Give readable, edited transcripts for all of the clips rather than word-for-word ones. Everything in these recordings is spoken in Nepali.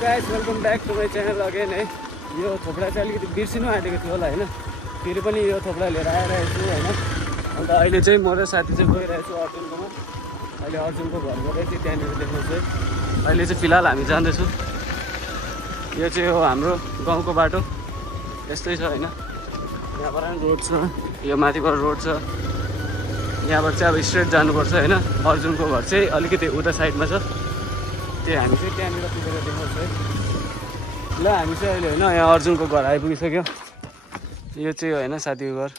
Guys welcome back to my channel again है। यो थोप्डा चाहिँ अलिकति बिर्सिनु आँटेको थियो होला होइन, फेरि पनि यो थोप्डा लिएर आइरहेको छु होइन। अन्त अहिले चाहिँ म र साथी चाहिँ गइरहेको छु अर्जुनकोमा। अहिले अर्जुनको घर गएर चाहिँ त्यहाँनिर देख्नुहोस् है। अहिले चाहिँ फिलहाल हामी जाँदैछु। यो चाहिँ हो हाम्रो गाउँको बाटो, यस्तै छ होइन। यहाँबाट रोड छ, यो माथिबाट रोड छ। यहाँबाट चाहिँ अब स्ट्रेट जानुपर्छ होइन। अर्जुनको घर चाहिँ अलिकति उता साइडमा छ, त्यो हामी चाहिँ त्यहाँनिर पुगेर देखाउँछ है। ल हामी चाहिँ अहिले होइन यहाँ अर्जुनको घर आइपुगिसक्यो। यो चाहिँ होइन साथीको घर।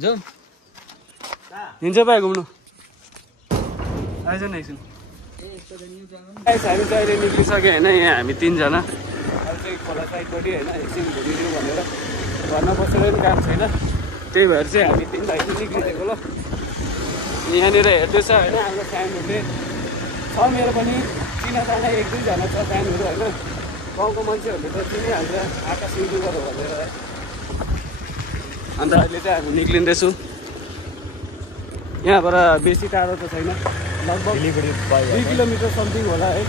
जाउँ हिँड्छ पाए घुम्नु आइज न एकछिन। हामी चाहिँ अहिले निक्लिसक्यो होइन। यहाँ हामी तिनजना अब चाहिँ खोला साइडपट्टि होइन एकछिन घुमिदिउँ भनेर। घरमा बसेर पनि काम छैन, त्यही भएर चाहिँ हामी तिन भाइ चाहिँ निक्लिदिएको। ल यहाँनिर हेर्दैछ होइन हाम्रो फ्यानहरूले छ, मेरो पनि चिनाजाना एक दुईजना छ फ्यानहरू होइन। गाउँको मान्छेहरूले त चिनिहाल्छ आकाश युट्युबर हो भनेर है। अन्त अहिले चाहिँ हामी निक्लिँदैछु। यहाँबाट बेसी टाढो त छैन, लगभग 2 किलोमिटर समथिङ होला है।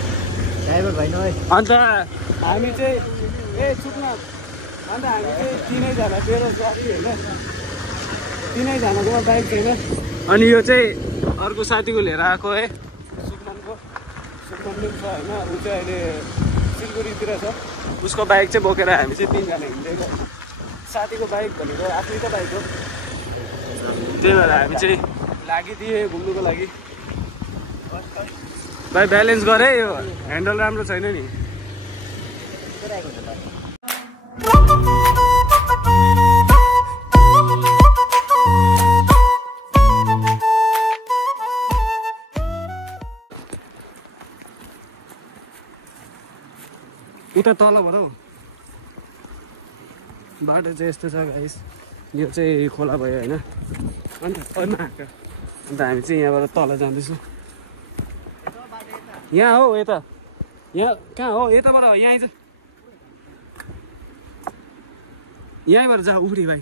ड्राइभर भएन है। अन्त हामी चाहिँ चुक्न अन्त हामी चाहिँ तिनैजना बेरोजगारी होइन, तिनैजनाकोमा बाइक छैन। अनि यो चाहिँ अर्को साथीको लिएर आएको है, सुकमनको छ होइन। ऊ चाहिँ अहिले सिलगढीतिर छ, उसको बाइक चाहिँ बोकेर हामी चाहिँ तिनजना हिँडेको। साथीको बाइक भनेको आफ्नै त बाइक हो, त्यही भएर हामी चाहिँ लागिदिए घुम्नुको लागि। भाइ ब्यालेन्स गरे, यो ह्यान्डल राम्रो छैन नि। उता तलबाट हौ बाटो चाहिँ यस्तो छ गाइस। यो चाहिँ खोला भयो होइन। अन्त हामी चाहिँ यहाँबाट तल जाँदैछौँ। यहाँ हो यता, यहाँ कहाँ हो यताबाट हो, यहाँ आइज, यहीँबाट जा उफ्री भाइ।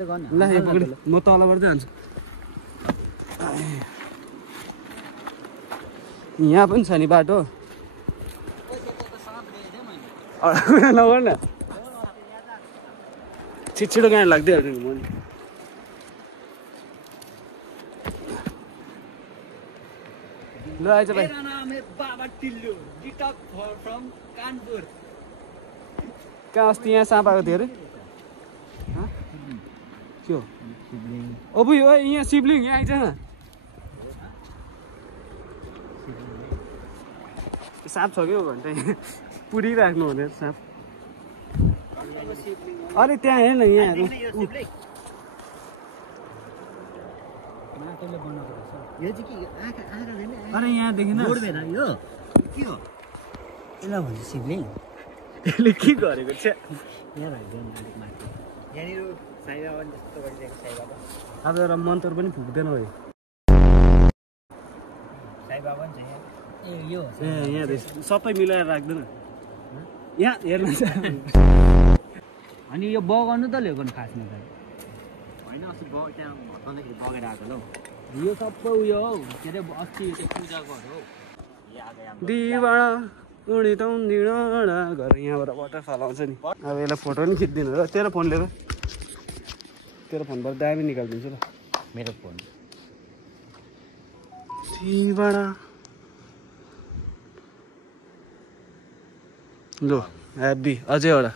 ल यहाँ पक्रिनु, म तलबाट जान्छु। यहाँ पनि छ नि बाटो, नगर न छिटो गाडी लाग्दैहाल्छ नि। म ल आइज भाइ। कहाँ अस्ति यहाँ साँप आएको थियो अरे के हो? अब यहाँ शिवलिङ, यहाँ आइज न। साँप छ क्या घन्टा पुरिराख्नु भनेर साँप। अरे त्यहाँ हेर्न यहाँहरू। अरे यहाँदेखि शिवलिङ यसले के गरेको छ? अब एउटा मन्त्र पनि फुक्दैन भाइ। यहाँ सबै मिलाएर राख्दैन यहाँ हेर्नु। अनि यो बगाउनु त ल्याएको खासमा त होइन, अस्ति त्यहाँ भत्काउँदाखेरि बगेर आएको ल। यो सबै उयो हौ, के अरे अस्ति त्यो पूजाको हो। दिवाडा उडिँदै दिडाडा गरेर यहाँबाट वाटरफल आउँछ नि। अब यसलाई फोटो पनि खिच्दिनु र तेरो फोन लिएर, तेरो फोनबाट दामी निकालिदिन्छु ल। मेरो फोन दिवाडा लो हेभी अझै एउटा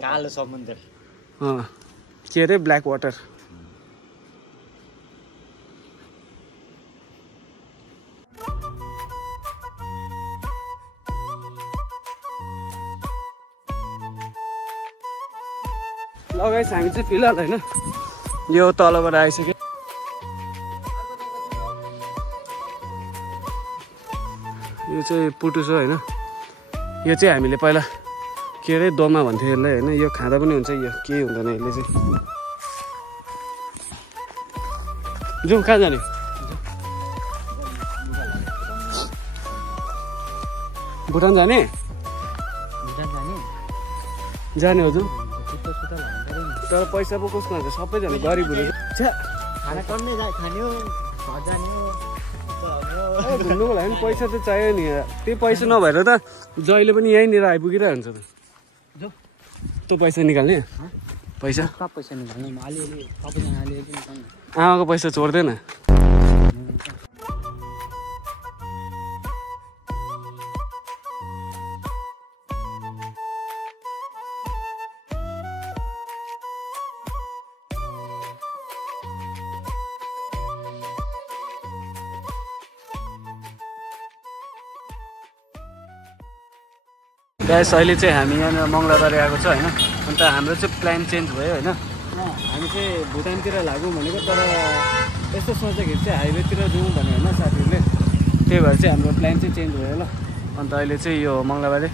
कालो समुद्र। के अरे ब्ल्याक वाटर। लगाइस हामी चाहिँ फिलहाल होइन यो तलबाट आइसक्यो। यो चाहिँ पुटुस हो होइन। यो चाहिँ हामीले पहिला के अरे दोमा भन्थ्यो यसलाई होइन। यो खाँदा पनि हुन्छ, यो केही हुँदैन यसले चाहिँ। जाउँ कहाँ जाने? भुटान जाने? जाने हो जाउँ। तर पैसा पो कसमा हुन्छ? सबैजना गरिबहरू खाना टन्नै खाने हो, घुम्नुको लागि पैसा त चाहियो नि। त्यो पैसा नभएर त जहिले पनि यहीँनिर आइपुगिरहेको हुन्छ त। तँ पैसा निकाल्ने पैसा पैसा निकाल्नु अलिअलि सबैजना अलिअलि निकाल्नु। आमाको पैसा छोड्दैन। गाइस अहिले चाहिँ हामी यहाँनिर मङ्गलबारे आएको छ होइन। अन्त हाम्रो चाहिँ प्लान चेन्ज भयो होइन। हामी चाहिँ भुटानतिर लागौँ भनेको, तर यस्तो सोच्दाखेरि चाहिँ हाइवेतिर जाउँ भन्यो होइन साथीहरूले। त्यही भएर चाहिँ हाम्रो प्लान चाहिँ चेन्ज भयो ल। अन्त अहिले चाहिँ यो मङ्गलबारे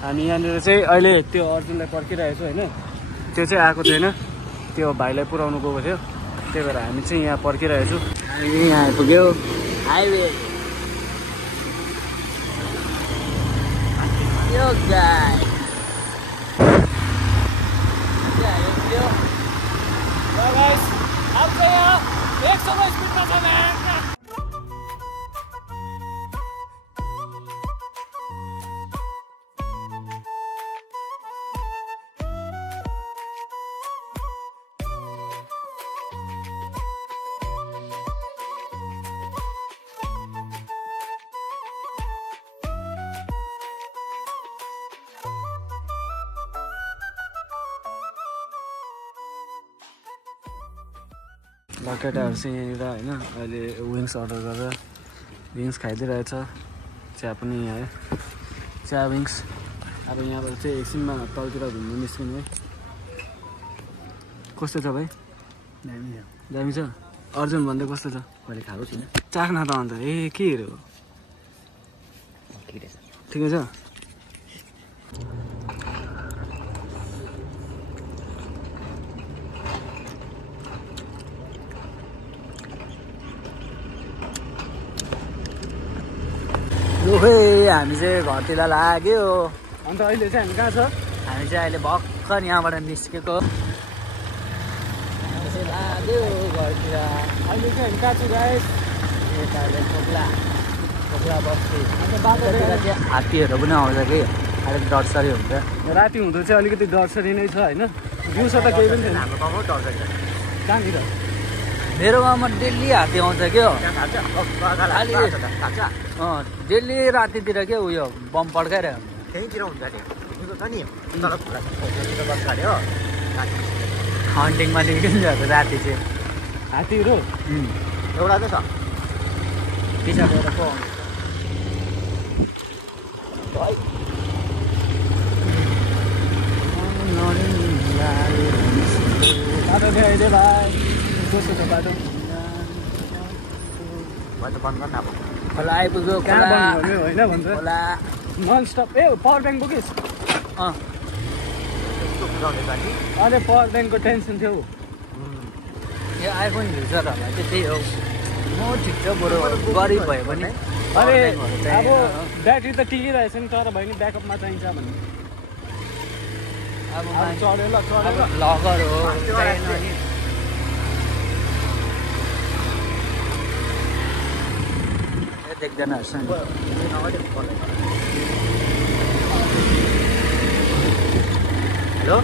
हामी यहाँनिर चाहिँ अहिले त्यो अर्जुनलाई पर्खिरहेको छु होइन। त्यो चाहिँ आएको छैन, त्यो भाइलाई पुऱ्याउनु गएको थियो। त्यही भएर हामी चाहिँ यहाँ पर्खिरहेको छु। यहाँ आइपुग्यो हाइवे। यो गाइस अब चाहिँ यहाँ 100 स्पिडमा छ म्यान। केटाहरू चाहिँ यहाँनिर होइन अहिले विङ्स अर्डर गरेर विङ्स खाइदिइरहेछ। चिया पनि यहाँ आयो, चिया विङ्स। अब यहाँबाट चाहिँ एकछिनमा तलतिर घुम्नु निस्किनु है। कस्तो छ भाइ? दामी छ। अर्जुन भन्दै कस्तो छ? मैले खाएको छैन। चाख्न त अन्त के हेऱ्यो? ठिकै छ। हामी चाहिँ घरतिर लाग्यो। अन्त अहिले चाहिँ हामी कहाँ छ? हामी चाहिँ अहिले भर्खर यहाँबाट निस्केको। लाग्यो घरतिर। अहिले चाहिँ हामी कहाँ छु गाइस? यता खोक्ला बस्ती। अन्त बाटोतिर चाहिँ हात्तीहरू पनि आउँछ कि अलिक डरसरी हुन्छ। राति हुँदो चाहिँ अलिकति डरसरी नै छ होइन। दिउँसो त केही पनि छैन। हाम्रो गाउँमा डरसरी छ। कहाँनिर? मेरो गाउँमा डेली हात्ती आउँछ क्या। डेली रातितिर के उयो बम पड्काइरह्यो। त्यहीँतिर हुन्छ नि हन्टिङमा निस्किन्छ राति चाहिँ हात्तीहरू एउटा चाहिँ छ पिछा गएर पो बाटो देखाइदे भाइ, कस्तो छ बाटो? बाटो बन्द गर्न अब खोला आइपुग्यो। कहाँ बन्द गर्ने होइन भन्छ खोला नन स्टप। ए पावर ब्याङ्क बोकिस्? त्यस्तो बुझाउने बानी। अरे पावर ब्याङ्कको टेन्सन थियो। यो आइफोन युजरहरूलाई चाहिँ त्यही हो। म ठिक छ बरु गरिब भए पनि। अरे अब ब्याट्री त टिकिरहेछ नि, तर भयो नि ब्याकअपमा चाहिन्छ भन्ने। अब चढ्यो ल चढ्यो। लगर हो देख्दैन। हेलो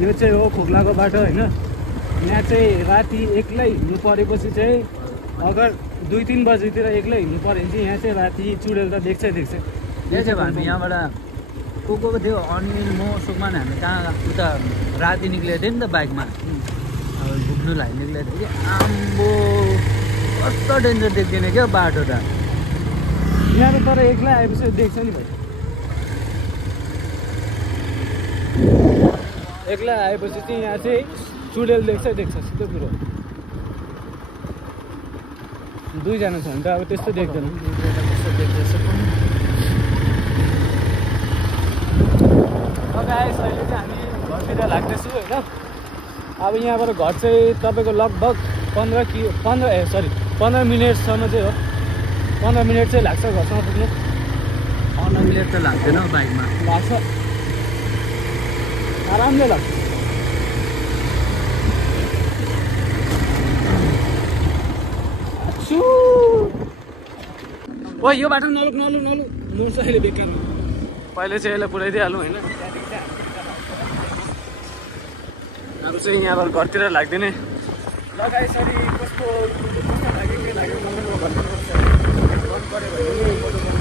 यो चाहिँ हो खोक्लाको बाटो होइन। यहाँ चाहिँ राति एक्लै हिँड्नु परेपछि चाहिँ अगर 2-3 बजीतिर एक्लै हिँड्नु पऱ्यो भने चाहिँ यहाँ चाहिँ राति चुडेल त देख्छ। यो चाहिँ हामी यहाँबाट को थियो अनिल म सुकमान हामी कहाँ उता राति निक्लेको थियो नि त बाइकमा। अब घुम्नु लागि निक्लेको थियो कि आम्बो कस्तो डेन्जर देख्दैन क्या बाटो त। यहाँ तर एक्लै आएपछि देख्छ नि भाइ। एक्लै आएपछि चाहिँ यहाँ चाहिँ चुडेल देख्छ सिधै कुरो। 2 जना छ भने त अब त्यस्तो देख्दैन। गाइस अहिले चाहिँ हामी घरतिर लाग्दैछु होइन। अब यहाँबाट घर चाहिँ तपाईँको लगभग 15 मिनटसम्म चाहिँ हो। 15 मिनट चाहिँ लाग्छ घरसम्म पुग्नु। 15 मिनट त लाग्दैन बाइकमा। लाग्छ, आरामले लाग्छ। ओ यो बाटो नलुक नलुक नलुक मुर्छ अहिले बेकारमा पहिले चाहिँ यसलाई पुऱ्याइदिइहालौँ होइन अब चाहिँ यहाँबाट घरतिर लाग्दैन लगाइसरी कस्तो लाग्यो के लाग्यो मलाई गर्नु पर्यो भने